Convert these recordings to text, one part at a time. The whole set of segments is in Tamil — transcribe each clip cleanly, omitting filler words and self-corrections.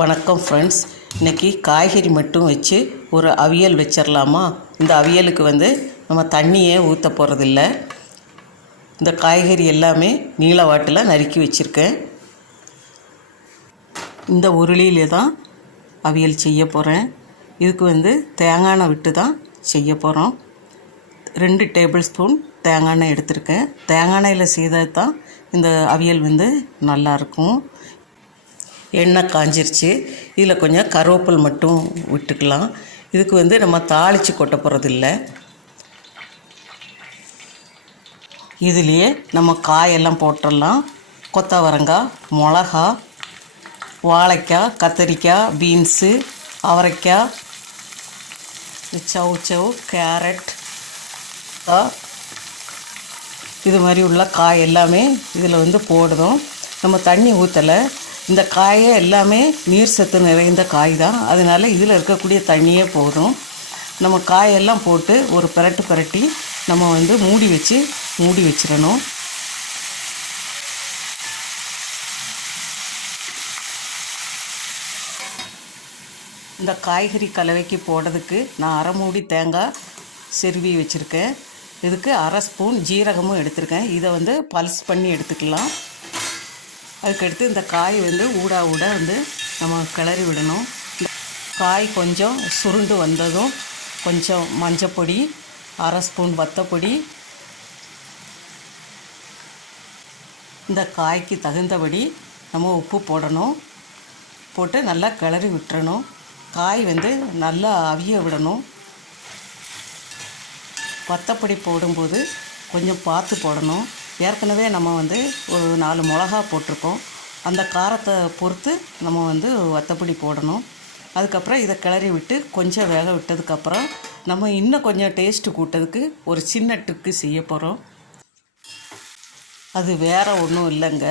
வணக்கம் ஃப்ரெண்ட்ஸ். இன்றைக்கி காய்கறி மட்டும் வச்சு ஒரு அவியல் வச்சிடலாமா? இந்த அவியலுக்கு நம்ம தண்ணியே ஊற்ற போகிறதில்ல. இந்த காய்கறி எல்லாமே நீள வாட்டில் நறுக்கி வச்சுருக்கேன். இந்த உருளியிலே தான் அவியல் செய்ய போகிறேன். இதுக்கு தேங்காய் எண்ணெய் விட்டு தான் செய்ய போகிறோம். 2 டேபிள் ஸ்பூன் தேங்காய் எண்ணெய் எடுத்திருக்கேன். தேங்காய் எண்ணெயில் செய்தது தான் இந்த அவியல் நல்லாயிருக்கும். எண்ணெய் காஞ்சிருச்சு. இதில் கொஞ்சம் கருவேப்பிலை மட்டும் விட்டுக்கலாம். இதுக்கு நம்ம தாளித்து கொட்ட போகிறதில்ல. இதுலேயே நம்ம காயெல்லாம் போட்டுடலாம். கொத்தவரங்காய், மிளகா, வாழைக்காய், கத்திரிக்காய், பீன்ஸு, அவரைக்காய், சவு, கேரட், இது மாதிரி உள்ள காய் எல்லாமே இதில் போடுறோம். நம்ம தண்ணி ஊற்றலை. இந்த காயை எல்லாமே நீர் சத்து நிறைந்த காய் தான். அதனால் இதில் இருக்கக்கூடிய தண்ணியே போதும். நம்ம காயெல்லாம் போட்டு ஒரு பிரட்டி நம்ம மூடி வச்சிடணும். இந்த காய்கறி கலவைக்கு போடுறதுக்கு நான் அரை மூடி தேங்காய் செருவி வச்சுருக்கேன். இதுக்கு அரை ஸ்பூன் ஜீரகமும் எடுத்திருக்கேன். இதை பல்ஸ் பண்ணி எடுத்துக்கலாம். அதுக்கடுத்து இந்த காய் ஊடா நம்ம கிளறி விடணும். காய் கொஞ்சம் சுருண்டு வந்ததும் கொஞ்சம் மஞ்சப்பொடி, அரை ஸ்பூன் வத்தப்பொடி, இந்த காய்க்கு தகுந்தபடி நம்ம உப்பு போடணும். போட்டு நல்லா கிளறி விட்டுறணும். காய் நல்லா அவிய விடணும். வத்தப்பொடி போடும்போது கொஞ்சம் பார்த்து போடணும். ஏற்கனவே நம்ம ஒரு 4 மிளகா போட்டிருக்கோம். அந்த காரத்தை பொறுத்து நம்ம வத்தப்பொடி போடணும். அதுக்கப்புறம் இதை கிளறி விட்டு கொஞ்சம் வேக விட்டதுக்கப்புறம் நம்ம இன்னும் கொஞ்சம் டேஸ்ட்டு கூட்டதுக்கு ஒரு சின்ன ட்ரிக்கு செய்ய போகிறோம். அது வேறு ஒன்றும் இல்லைங்க.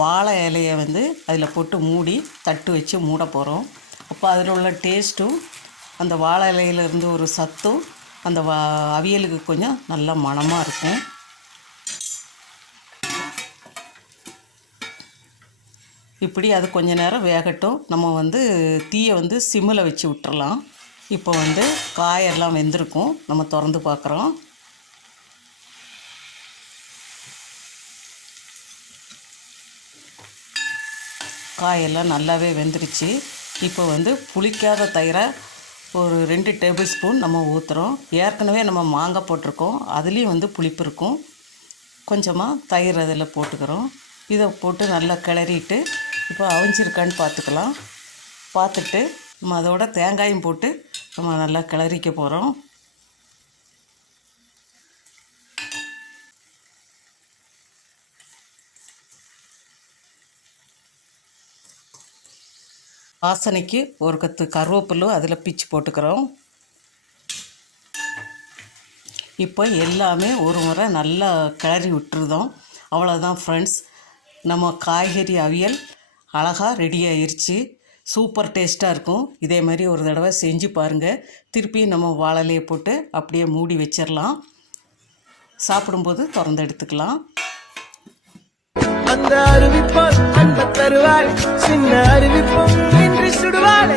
வாழை இலையை அதில் போட்டு மூடி தட்டு வச்சு மூட போகிறோம். அப்போ அதில் உள்ள டேஸ்ட்டும் அந்த வாழை இலையிலேருந்து ஒரு சத்தும் அந்த அவியலுக்கு கொஞ்சம் நல்ல மணமாக இருக்கும். இப்படி அது கொஞ்ச நேரம் வேகட்டும். நம்ம தீயை சிம்மில் வச்சு விட்டுறலாம். இப்போ காயெல்லாம் வெந்திருக்கும். நம்ம திறந்து பார்க்குறோம். காயெல்லாம் நல்லாவே வெந்துருச்சு. இப்போ புளிக்காத தயிரை ஒரு 2 டேபிள் ஸ்பூன் நம்ம ஊற்றுறோம். ஏற்கனவே நம்ம மாங்காய் போட்டிருக்கோம். அதுலேயும் புளிப்பு இருக்கும். கொஞ்சமாக தயிர் அதில் போட்டுக்கிறோம். இதை போட்டு நல்லா கிளறிட்டு இப்போ அவிஞ்சிருக்கான்னு பார்த்துக்கலாம். பார்த்துட்டு நம்ம அதோட தேங்காயும் போட்டு நம்ம நல்லா கிளறிக்க போகிறோம். வாசனைக்கு ஒரு கத்து கருவேப்பிலும் அதில் பிச்சு போட்டுக்கிறோம். இப்போ எல்லாமே ஒரு முறை நல்லா கிளறி விட்டுருதோம். அவ்வளோதான் ஃப்ரெண்ட்ஸ். நம்ம காய்கறி அவியல் அழகாக ரெடி ஆயிடுச்சு. சூப்பர் டேஸ்ட்டாக இருக்கும். இதே மாதிரி ஒரு தடவை செஞ்சு பாருங்கள். திருப்பி நம்ம வாழையிலையை போட்டு அப்படியே மூடி வச்சிடலாம். சாப்பிடும்போது திறந்து எடுத்துக்கலாம். அந்த அருவிப்போல் அந்த தருவாள் சின்ன அருவிப்போல் சுடுவாள்.